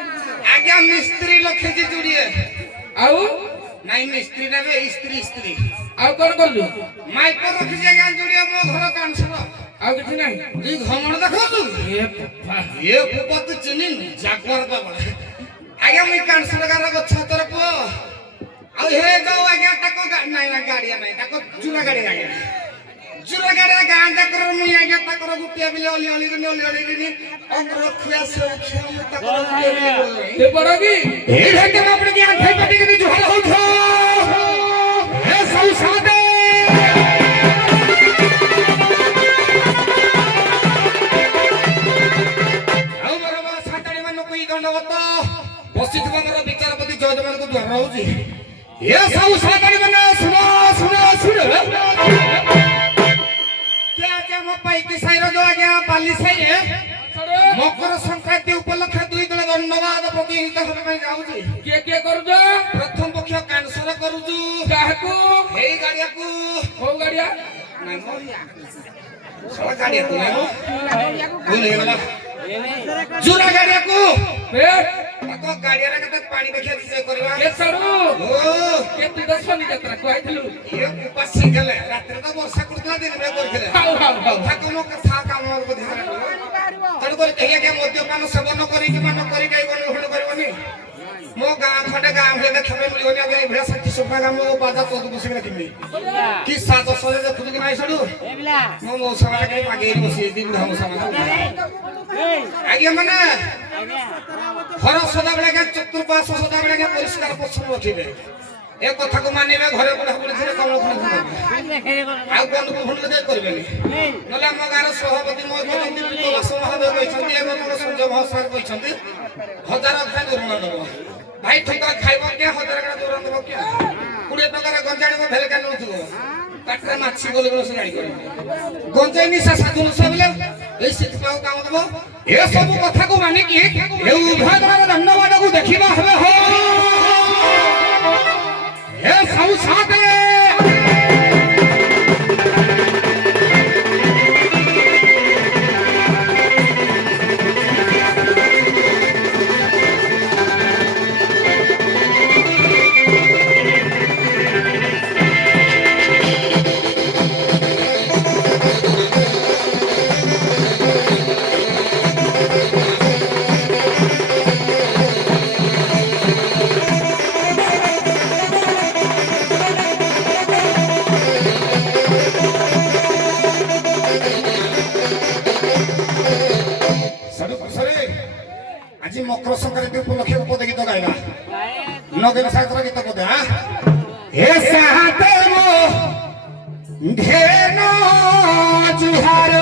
मिस्त्री लखे जी जुड़िए आउ नहीं मिस्त्री ना बे स्त्री स्त्री आउ कोन करलु माइको रखि जे जुड़िए मो घर कांसर आउ किछ नहीं जी घमण देखो तू ये पुपा तू चिनिन जागवार बा आगे मुई कांसर गार गछ तोर पो आउ हे जाऊ आगे ताको नहीं ना गाड़िया नहीं ताको जुरा गाड़ी आगे जुरा गाड़ी गांजा कर मुई आगे ताको गुटिया बिले ओली ओली अंग्रो खुया से खेम ताको ते बड़ा की हे ढके में अपने ज्ञान खाई पटी के जुहाल हो छो हे सब सादे आउ बराबर साताड़ी मन कोई दंडवत बसित बंदर विचारपति जजमान को द्वार रहउजी हे सब साताड़ी मन सुनो सुनो सुनो पैकी साइर जो आज्ञा पाली साइरे मकर संक्रांति उपलक्षे दुई दल धन्यवाद प्रतिहित होबे जाउची के करूजो प्रथम पक्ष कैंसर करूजु काहकू हेई गाड़िया को गाड़िया नै मोरिया सब गाड़िया को नै भूल हे गला जुरा गाड़िया को ताको गाड़िया रे कते पानी देखिया दिसे करबा के सरू ओ के तू दसनी यात्रा कहैथलु ये उपास गेले रात्रि त वर्षा करतला दिन में करखले हाउ हाउ ठाकुर कथा काम को ध्यान तड़ को कहिया के मद्यपान सेवन करी कि मन करी गाय बन होड़ करबनी मो गां खडे गां हे देखबे मिलबनी आगे भेड़ा सच्ची सोफा गां मो बाजा तो बसी रखिबी कि साज सजे देखु कि नाही सडू एबला मो मौसा के मागे बसी दिन हम समा आगे माने घर सदा बेला के चतुर्पाश सदा बेला के परिष्कार परिच्छन्न रखिबे ए कथा को मानिबे घरे पढा पढी थे कमल खन आ कोन को भूल दे करबेनी नले हम गार सभापति मो जयंती पितो वास महादेव कहछन्ती एगो मोर संजय भाषार कहछन्ती हजार का दुरण दबो भाई ठका खाइबो के हजार का दुरण दबो के 20 टका रे गंजाडी को भेल के नथुगो काटरा माछी गोले गोले से गाड़ी कर गंजाई निशा साधु न सबले ए सितपाउ काम दबो ए सब कथा को माने कि ए उभादर धन्यवाद को देखिबा हबे हो ए सब साथे मकर संक्रांति उपलक्षे उपद गीत गाइबा नगेन सागर गीत पदे हां हे साते मो धेनो जुहार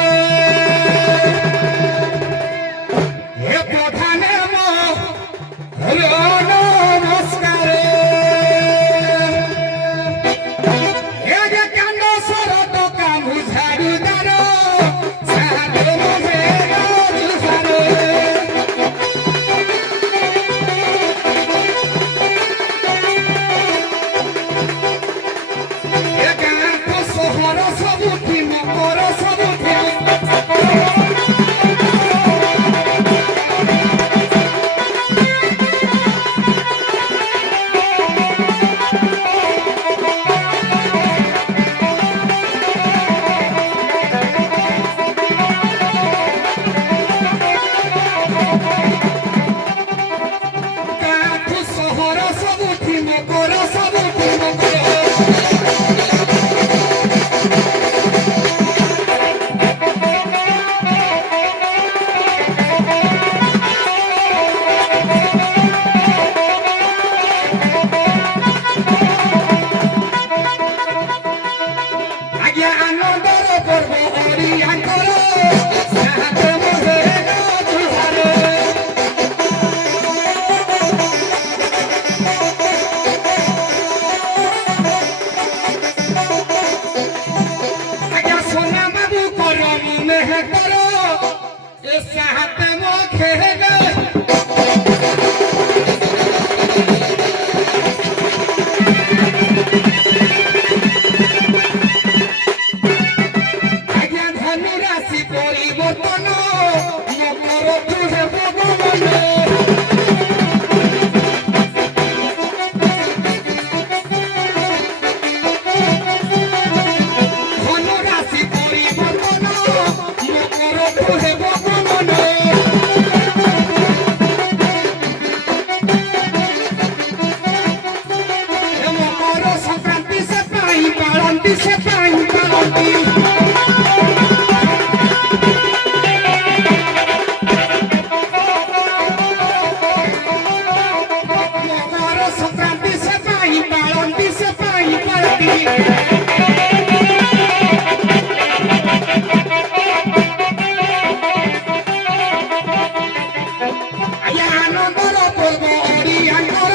ଆନନ୍ଦର ପର୍ବ ଓଡ଼ିଆଙ୍କର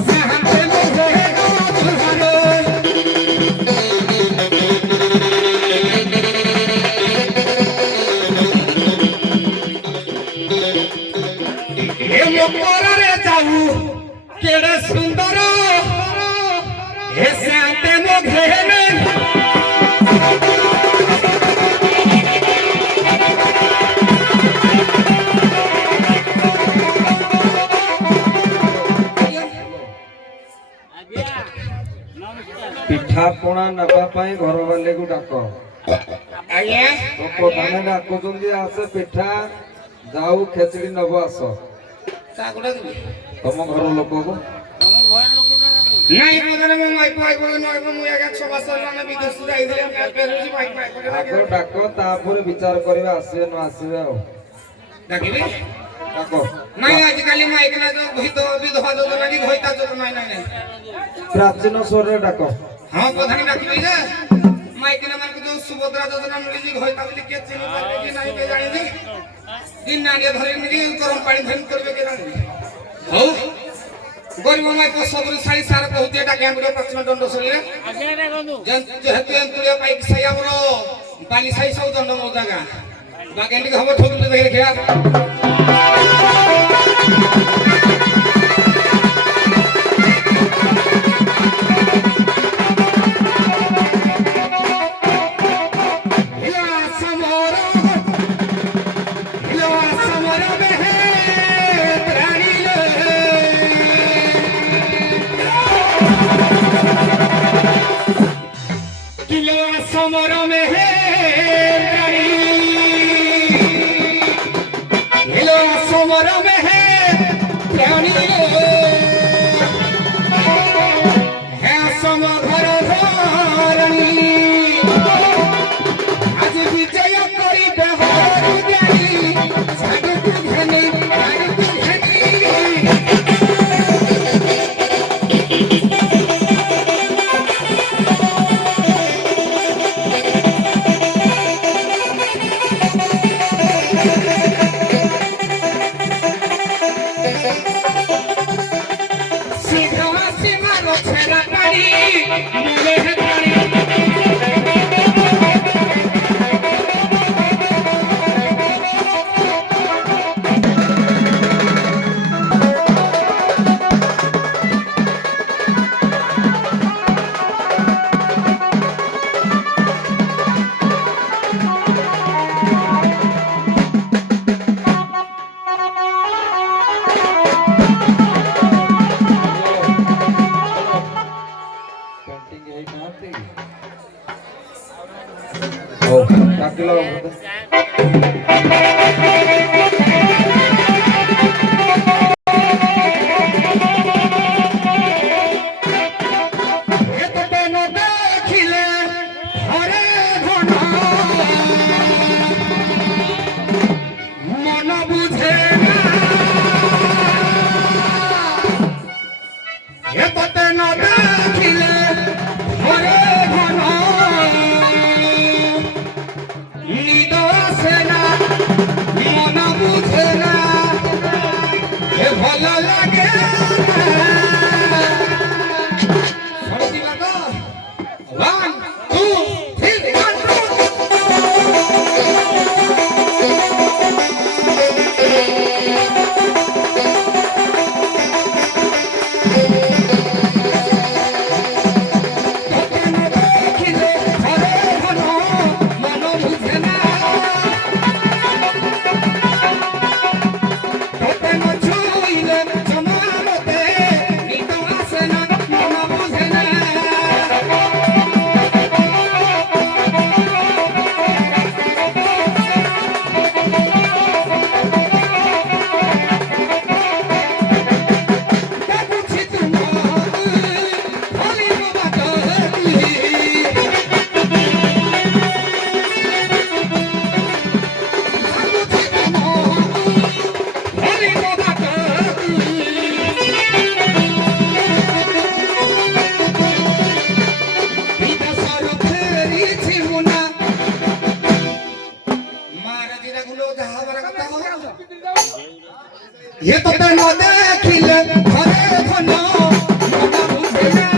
ସାହାନ୍ତେ ମୋହେ ଦୁହାର ଏ ମକରରେ ଯାଉ କେଡ଼େ ସୁନ୍ଦର ଏ ସାହାନ୍ତେ ମୋହେ ପିଠା ପଣା ନେବା ପାଇଁ ଘର ବାଲେକୁ ଡାକ। ଆଜ୍ଞା ତ ପ୍ରଧାନ ଡାକୁଛନ୍ତି ଆସ ପିଠା ଯାଉ ଖେଚୁଡି ନବ ଆସ କାହାକୁ ଡାକିବି ତମ ଘର ଲୋକକୁ। ନାଇଁ ପ୍ରଧାନ ମୁଁ ମାଇକ ମାଇକ ନଇବ ମୁଁ ଆଜ୍ଞା 6 ମାସ ହେଲା ଆମେ ବିଦେଶ ଯାଇଥିଲି ଆମେ ଫେରୁଛି ମାଇକ ମାଇକ ଆଗ ଡାକ ତାପରେ ବିଚାର କରିବେ ଆସିବେ ନ ଆସିବେ ଆଉ। ଡାକିବି ଡାକ। ନାଇଁ ଆଜିକାଲି ମାଇକ ନା ଯୋଉ ବିଧବା ଯୋଜନା କି ଘଇତା ଯୋଜନା ନାଇଁ ପ୍ରାଚୀନ ସ୍ୱରରେ ଡାକ। ହଁ ପ୍ରଧାନ ଡାକିବି ଯେ ମାଇକ ନା ମାନଙ୍କୁ ଯୋଉ ସୁଭଦ୍ରା ଯୋଜନା ମିଳିଛି ଘଇତା ବୋଲି କିଏ ଚିହ୍ନି ପାରିବେ କି ନାହିଁ କିଏ ଜାଣିବି ଦିନ ନାଡ଼ିଏ ଧରିକି କି ଗରମ ପାଣି ଧରି କରିବେ କିଏ ଜାଣିବି ହଉ ଗରିବ ମାଇକ ସବୁରୁ ଶାଳି ସାର କହୁଛି ଏଟା ଗାଁଗୁଡିଆ ପ୍ରାଚୀନ ଦଣ୍ଡଶୈଳୀରେ ଯେହେତୁ ଏନ୍ତୁଳିଆ ପାଇକି ସାହି ଆମର ବାଲି ସାହି ସବୁ ଦଣ୍ଡ ମୌଜା ଗାଁ ବାକି ଟିକେ ହବ ଠକୁଲେ ଦେଖି ଦେଖିବା समर में है কথা হো ये तो न देखिले घरे धन मन बुझिले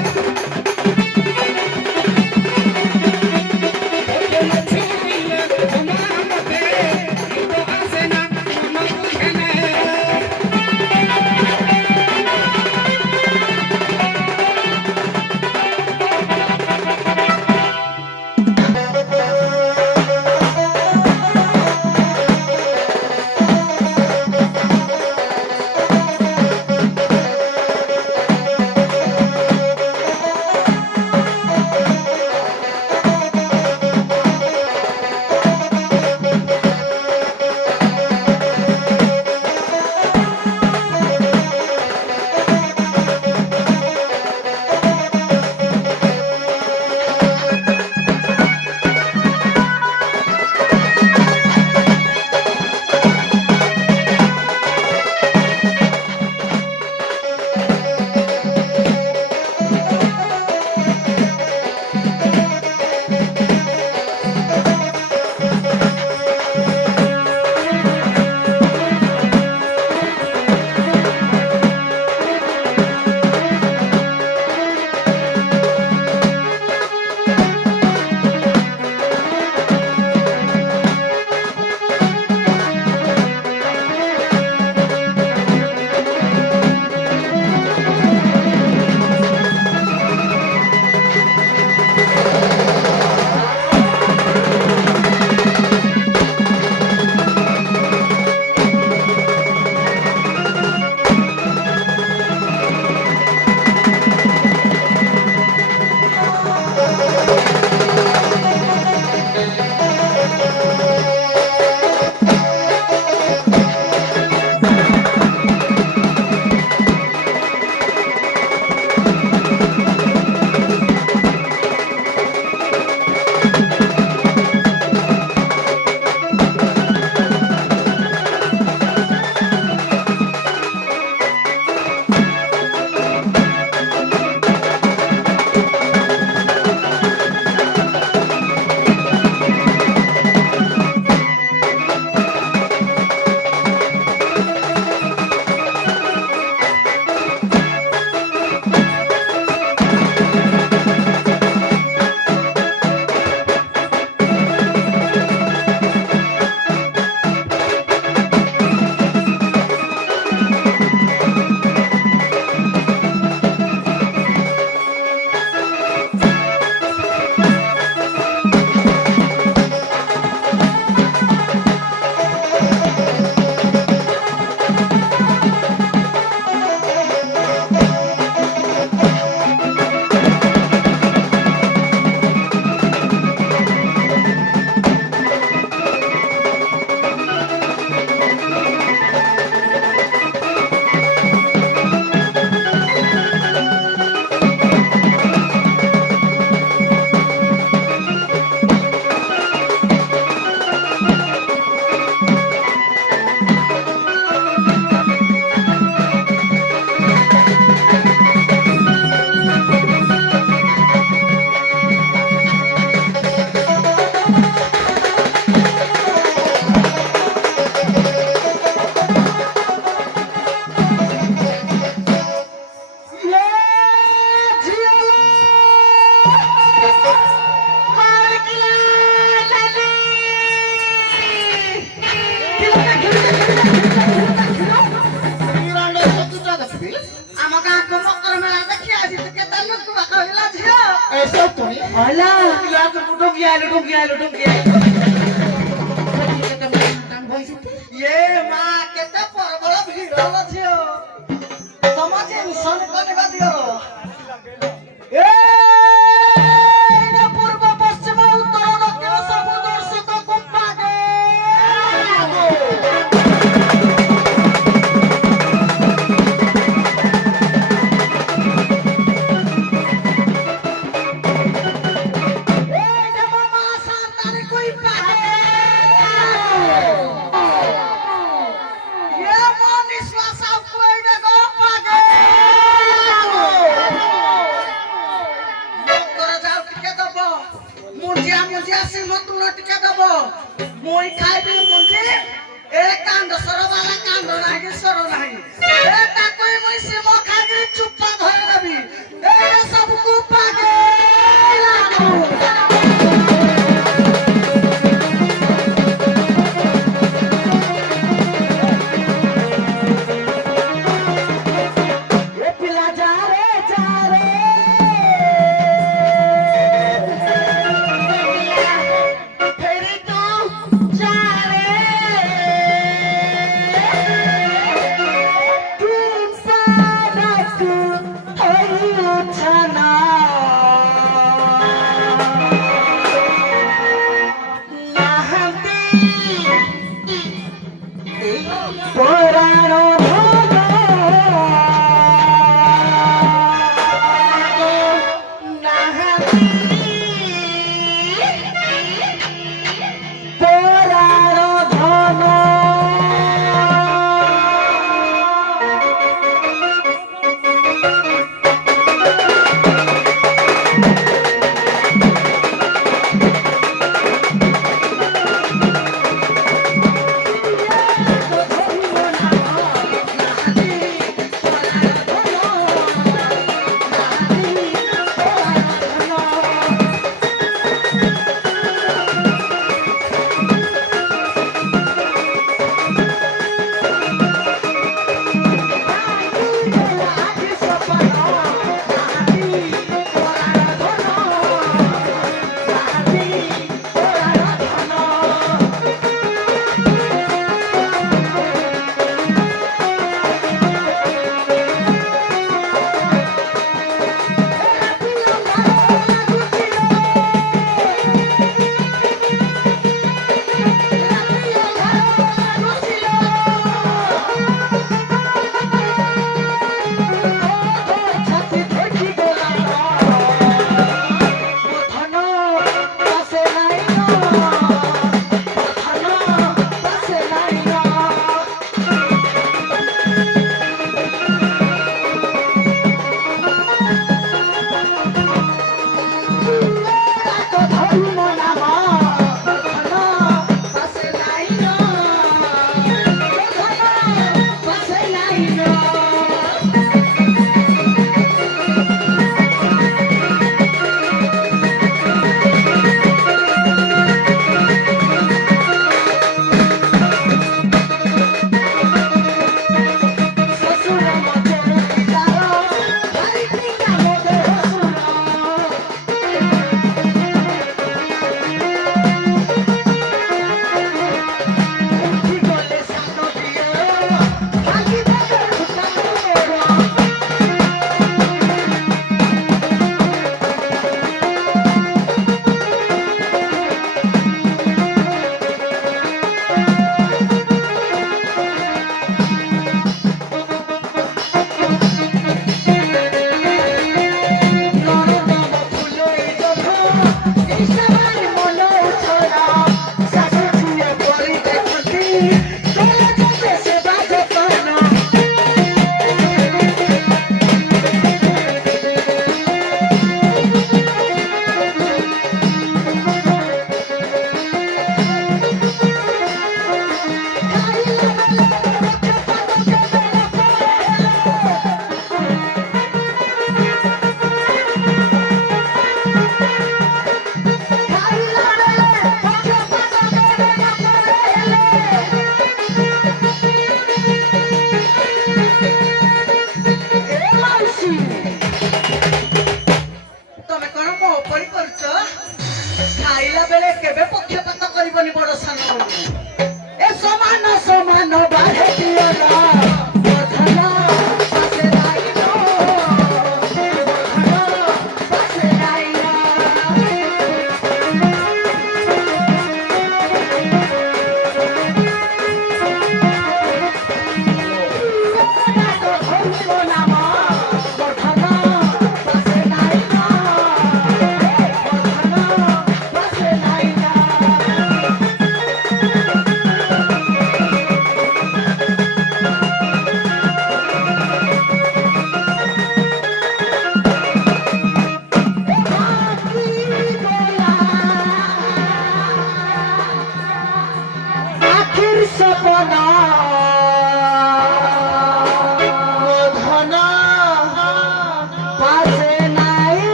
मुझे मुझे सिंह तुम टिका दबो मुई खाइबी मुझे एक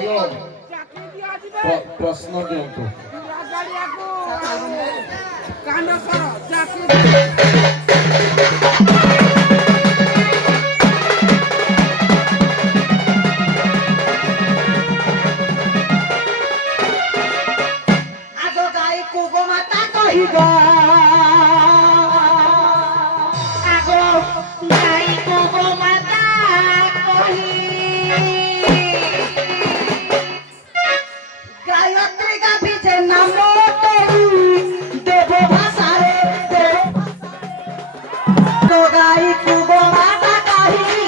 পুরাণ ପ୍ରଶ୍ନ ଦିଅନ୍ତୁ। ଆଗ ଗାଈକୁ ଗୋମାତା କହିବ ଆଗ ଗାଈକୁ ଗୋମାତା କହି ଗାୟତ୍ରୀ ଗାଭି ଯେ ନାମ ତୋରି ଦେବ ଭାଷାରେ ତ ଗାଈକୁ ଗୋମାତା କହି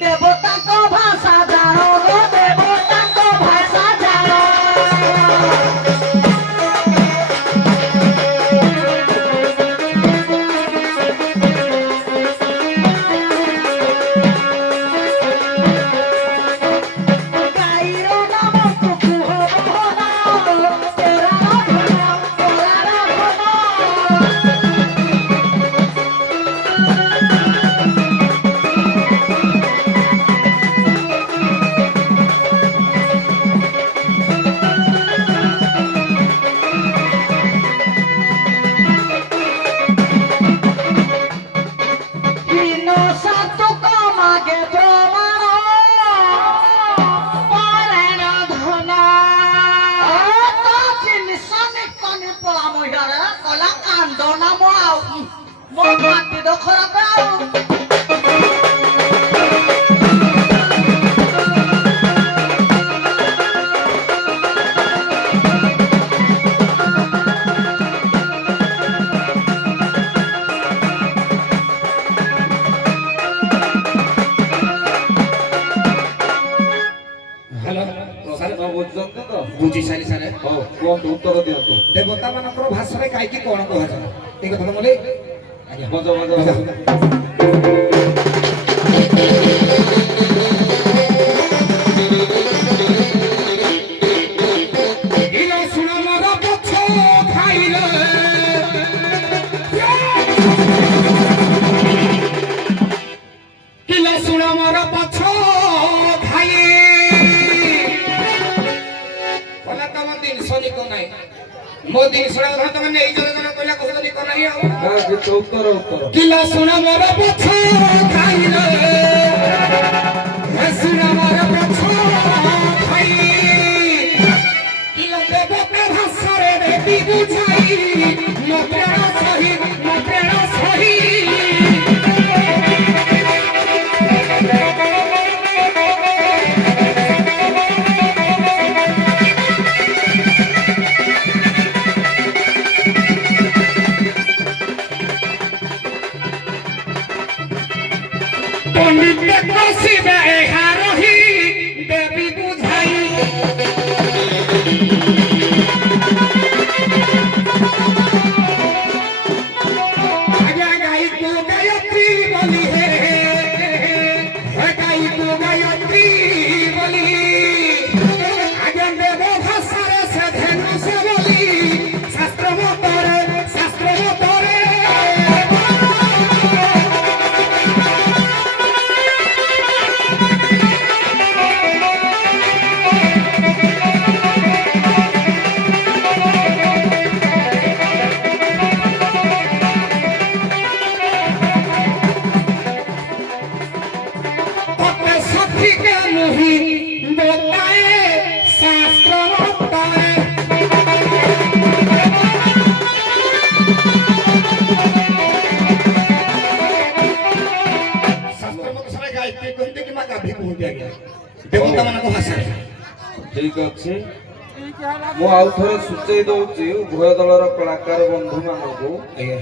ଦେବତାଙ୍କ ଭାଷା ଜାଣ ଦେବତାଙ୍କ ଭାଷା ଜାଣ ଗାଈର ନାମକୁ କୁହ ଭଗବାନ ତେରାର ଧନ ତେରାର ଧନ Vino santo kamage pramana parana dhana ta jinisani kani pola mohara kala kandona mo au mo mati do khara au hello sir ପ୍ରଶ୍ନ ବୁଝୁଛନ୍ତି ତ? ବୁଝି ସାରି ସାର୍ ହଉ କୁହନ୍ତୁ, ଉତ୍ତର ଦିଅନ୍ତୁ। ଦେବତା ମାନଙ୍କର ଭାଷାରେ କାହିଁକି କଣ କୁହାଯାଏ ଏଇ କଥା ବୋଲେ ଆଜ୍ଞା ବଜ ବଜ ଇଲୋ ଶୁଣ ମୋର ପଛ ଖାଇଲେ ଇଲୋ ଶୁଣ ମୋର ପଛ ଖାଇ କହିଲା ତମ ଜିନିଷ ନିକ ନାହିଁ ମୋ ଜିନିଷଟା କଥା ତମେ ନେଇଛ କହିଲା କହୁଛ ନିକ ନାହିଁ ଆଉ ନା କିନ୍ତୁ ଉତ୍ତର କିଲୋ ଶୁଣ ମୋର ପଛ ଖାଇଲେ ଶୁଣ ମୋର ପଛ ଖାଇ କିଲୋ ଦେବତା ଭାଷାରେ ଦେବୀ ବୁଝାଇ ମୋ ପ୍ରାଣ ସହି পণ্ডিতে কষিবে হারহি দেবী বুঝাই আগে গাইকু গায়ত্রী বলি হে গাইকু গায়ত্রী বলি আগে দেব ভাষারে সে ধেনু সে বলি শাস্ত্র মতরে সঠিকে মুহি বতায় শাস্ত্র বতায় শাস্ত্র মত সারা গায়ত্রী কহিতে কিংবা গাভী কুহতে আজ্ঞা দেবতা ମାନଙ୍କ ଭାଷାରେ ଠିକ ଅଛି। ମୁଁ ଆଉ ଥରେ ସୂଚେଇ ଦଉଛି ଉଭୟ ଦଳର କଳାକାର ବନ୍ଧୁ ମାନଙ୍କୁ ଆଜ୍ଞା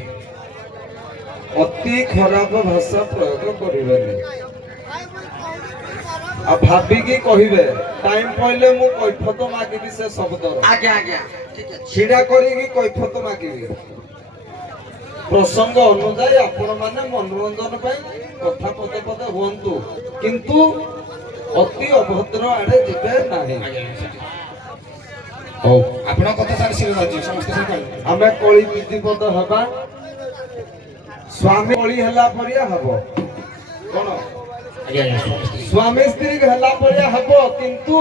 ଅତି ଖରାପ ଭାଷା ପ୍ରୟୋଗ କରିବେନି ଆଉ ଭାବିକି କହିବେ ଟାଇମ ପଇଲେ ମୁଁ କୈଫତ ମାଗିବି ସେ ଶବ୍ଦର ଆଜ୍ଞା ଆଜ୍ଞା ଠିକ ଅଛି ଛିଡା କରିକି କୈଫତ ମାଗିବି ପ୍ରସଙ୍ଗ ଅନୁଯାୟୀ ଆପଣ ମାନେ ମନୋରଞ୍ଜନ ପାଇଁ କଥା ପଦେ ପଦେ ହୁଅନ୍ତୁ କିନ୍ତୁ ଅତି ଅଭଦ୍ର ଆଡେ ଯିବେ ନାହିଁ। ହଉ ଆପଣଙ୍କ କଥା ସାର୍ ଶିର ଅଛି ସମସ୍ତେ ସକାଳୁ ଆମେ କଳି ବିଧିବଦ୍ଧ ହେବା ସ୍ୱାମୀ କଳି ହେଲା ପରିଆ ହବ କଣ ଆଜ୍ଞା ଆଜ୍ଞା ସମସ୍ତେ ସ୍ୱାମୀ ସ୍ତ୍ରୀ ହେଲା ପରିଆ ହବ କିନ୍ତୁ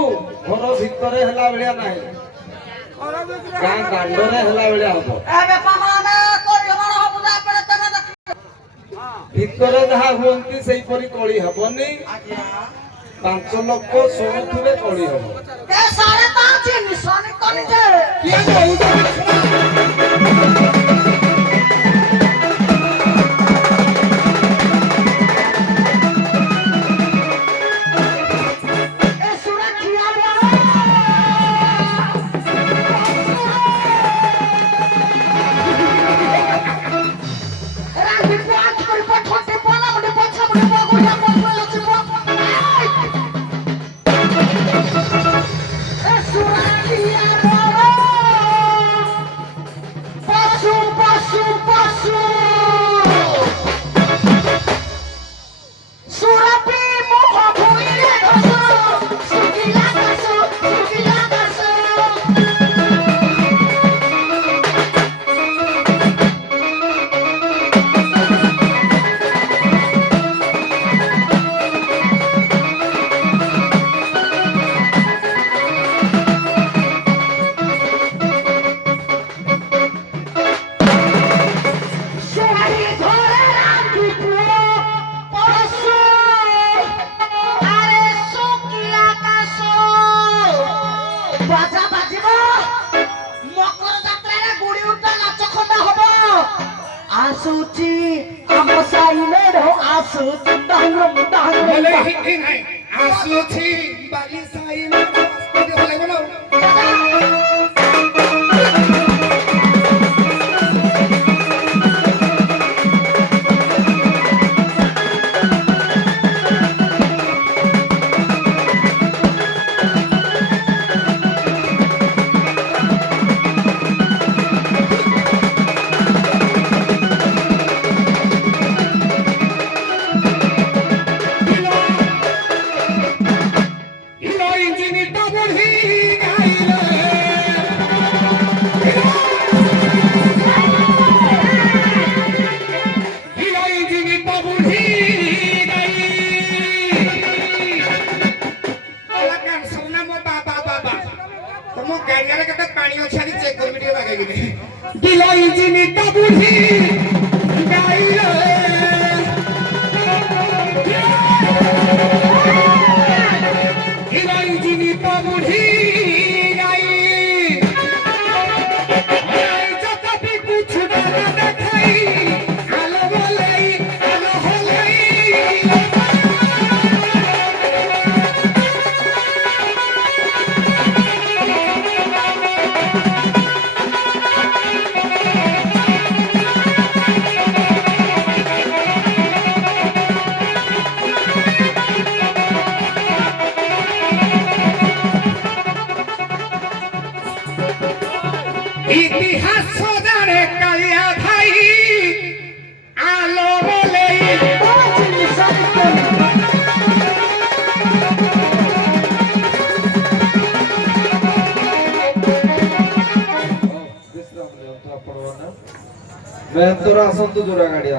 ଘର ଭିତରେ ହେଲା ଭଳିଆ ନାହିଁ ଗାଁ ଦାଣ୍ଡରେ ହେଲା ଭଳିଆ ହବ ଏବେ ପାମାନେ କରିହବାର ହବ ଯେ ଆପଣ ତମେ ଦେଖିବେ ଭିତରେ ଯାହା ହୁଅନ୍ତି ସେଇପରି କଳି ହବନି ଆଜ୍ଞା 5 ଲୋକ ଶୁଣୁଥିବେ କଳି ହବ ଏ ସାରେ ତା ଜିନିଷନି କରିଛେ କିଏ କହୁଛନ୍ତି ଏ ସୁରକ୍ଷା ରାଣ୍ଡି ପାঁচ କରି ପଠতে পালা মনে পছা মনে বগুড়া পছলা লচিব এ সুরক্ষিয়া বড় পশু পশু পশু সুরপি মুখ ভুইরে ঘসু সুকিলা ঘসু সুকিলা ঘসু সোহারি ধরে রাখি পুরো পরশু আরে শুকিলা কাশ বাজা বাজিব মকর যাত্রারে গুড়ি উঠা নাচ খন্দা হব আসুচি আম সাইলে ঢো আসুচি ডাঙ্গম বলে ডাঙ্গম হিন্দি নাই আসুছি বালি সাই মে করে হলে বলো হিরো ইঞ্জিনটা বড়ি গাইলে হিরো ইঞ্জিনটা বড়ি গাই ওলা কান সোনা মো বাবা বাবা তমো গাড়িয়ারে কেতে পানি আছে আনি চেক করবি টিকে বাগাইবি হিরো ইঞ্জিনটা বড়ি গাইলে হিরো ইঞ্জিনটা বড়ি গাই যতবি কুছ না দেখাই আলো বলাই আলো হলাই ইতিহাস জানে কালিয়া ভাই আলো বলে ବିଶ୍ରାମ ନିଅନ୍ତୁ ଆପଣମାନେ ମେହେନ୍ତର ଆସନ୍ତୁ ଜୋରା ଗାଡିଆ